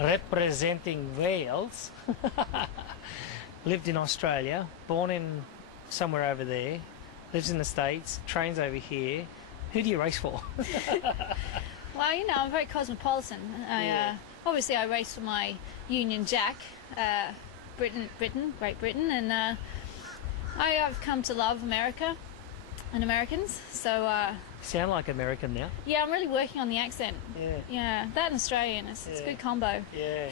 representing Wales. Lived in Australia, born in somewhere over there, lives in the States, trains over here. Who do you race for? Well, you know, I'm very cosmopolitan. Obviously I race for my Union Jack, Great Britain, and I've come to love America and Americans, so... Sound like American now. Yeah, I'm really working on the accent. Yeah. Yeah, that and Australian, it's a good combo. Yeah.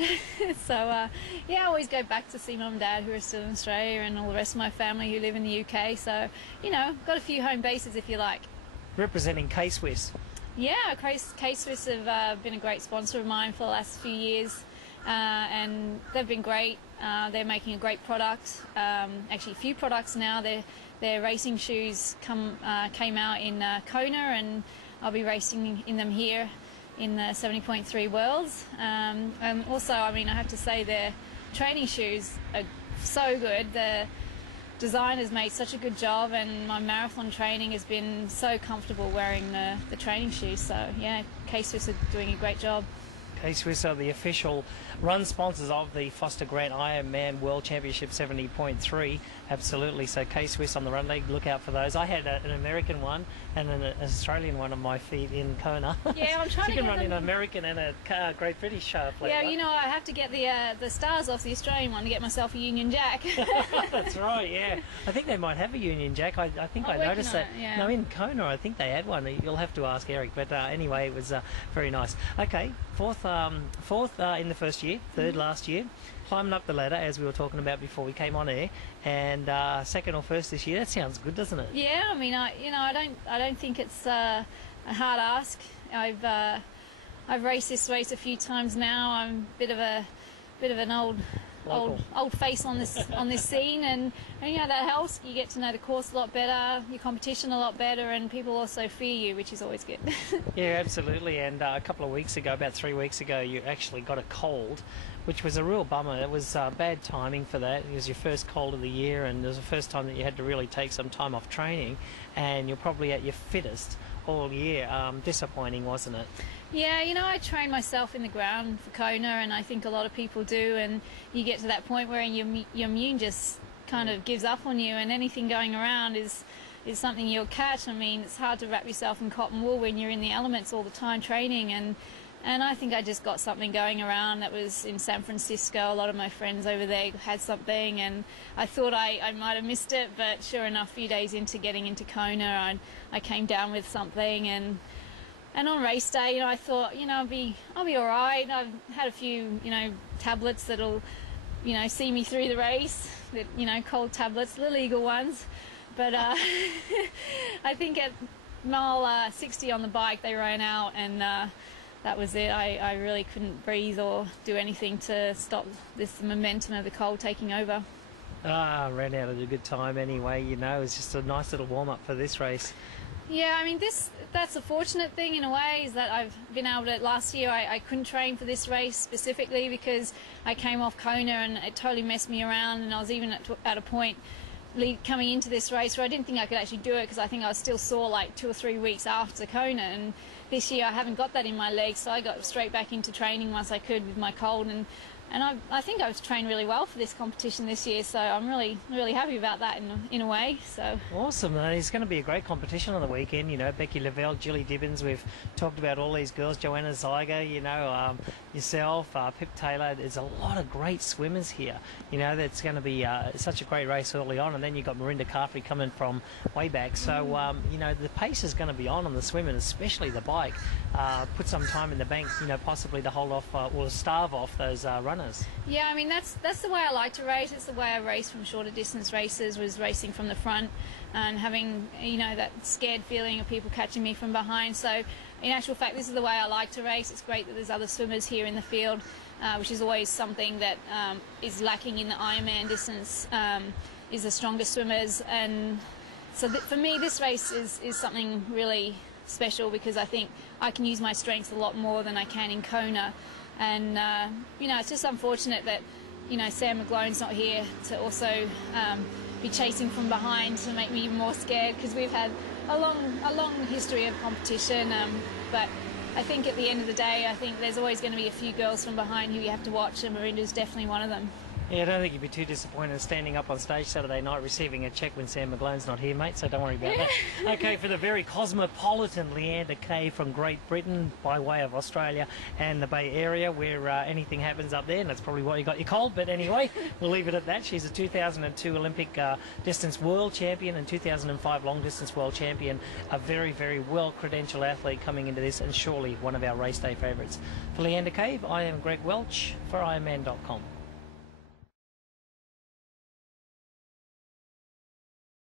So, yeah, I always go back to see mum and dad who are still in Australia and all the rest of my family who live in the UK, so, you know, got a few home bases if you like. Representing K-Swiss. Yeah, K-Swiss have been a great sponsor of mine for the last few years, and they've been great. They're making a great product, actually a few products now. Their racing shoes came out in Kona, and I'll be racing in them here in the 70.3 Worlds. And also, I mean, I have to say their training shoes are so good. The designers made such a good job, and my marathon training has been so comfortable wearing the training shoes. So yeah, K-Swiss are doing a great job. K-Swiss are the official run sponsors of the Foster Grant Ironman World Championship 70.3. Absolutely. So K-Swiss on the run leg, look out for those. I had an American one and an Australian one on my feet in Kona. Yeah, I'm trying so to you get can run them... an American and a Great British flavour. Yeah, you know, I have to get the stars off the Australian one to get myself a Union Jack. That's right, yeah. I think they might have a Union Jack. I think I noticed that. Yeah. No, in Kona I think they had one. You'll have to ask Eric. But anyway, it was very nice. Okay, fourth in the first year, third last year, climbing up the ladder as we were talking about before we came on air, and second or first this year. That sounds good, doesn't it? Yeah, I mean, I don't think it's a hard ask. I've raced this race a few times now. I'm a bit of an old face on this scene, and you know that helps. You get to know the course a lot better, your competition a lot better, and people also fear you, which is always good. Yeah, absolutely. And a couple of weeks ago, about 3 weeks ago, you actually got a cold, which was a real bummer. It was bad timing for that. It was your first cold of the year, and it was the first time that you had to really take some time off training, and you're probably at your fittest all year. Disappointing, wasn't it? Yeah, you know, I train myself in the ground for Kona, and I think a lot of people do, and you get to that point where your immune just kind of gives up on you, and anything going around is something you'll catch. I mean, it's hard to wrap yourself in cotton wool when you're in the elements all the time training, and I think I just got something going around that was in San Francisco. A lot of my friends over there had something, and I thought I might have missed it, but sure enough, a few days into getting into Kona, I came down with something, and on race day, you know, I thought, you know, I'll be all right. I've had a few, you know, tablets that'll, you know, see me through the race. That, you know, cold tablets, the legal ones. But I think at mile 60 on the bike, they ran out, and that was it. I really couldn't breathe or do anything to stop this momentum of the cold taking over. Ran out at a good time anyway. You know, it's just a nice little warm up for this race. Yeah, I mean, that's a fortunate thing in a way, is that I've been able to... Last year I couldn't train for this race specifically because I came off Kona and it totally messed me around, and I was even at a point coming into this race where I didn't think I could actually do it because I think I was still sore like 2 or 3 weeks after Kona, and this year I haven't got that in my legs, so I got straight back into training once I could with my cold, and I think I've trained really well for this competition this year, so I'm really happy about that in a way. So awesome. It's going to be a great competition on the weekend. You know, Becky Lavelle, Julie Dibbins, we've talked about all these girls, Joanna Zeiger, you know, yourself, Pip Taylor. There's a lot of great swimmers here. You know, that's going to be such a great race early on, and then you've got Marinda Carfrey coming from way back. So, you know, the pace is going to be on the swimming, especially the bike. Put some time in the bank, you know, possibly to hold off or starve off those runners. Yeah, I mean, that's the way I like to race. It's the way I race from shorter distance races, was racing from the front and having, you know, that scared feeling of people catching me from behind. So in actual fact, this is the way I like to race. It's great that there's other swimmers here in the field, which is always something that is lacking in the Ironman distance, is the stronger swimmers. And so for me, this race is something really special because I think I can use my strengths a lot more than I can in Kona. And, you know, it's just unfortunate that, you know, Sam McGlone's not here to also be chasing from behind to make me even more scared, because we've had a long history of competition. But I think at the end of the day, I think there's always going to be a few girls from behind who you have to watch, and Marinda's definitely one of them. Yeah, I don't think you'd be too disappointed standing up on stage Saturday night receiving a cheque when Sam McGlone's not here, mate, so don't worry about that. Okay, for the very cosmopolitan Leanda Kay from Great Britain by way of Australia and the Bay Area, where anything happens up there, and that's probably why you got your cold, but anyway, we'll leave it at that. She's a 2002 Olympic distance world champion and 2005 long distance world champion, a very, very well-credentialed athlete coming into this, and surely one of our race day favourites. For Leanda Cave, I am Greg Welch for Ironman.com.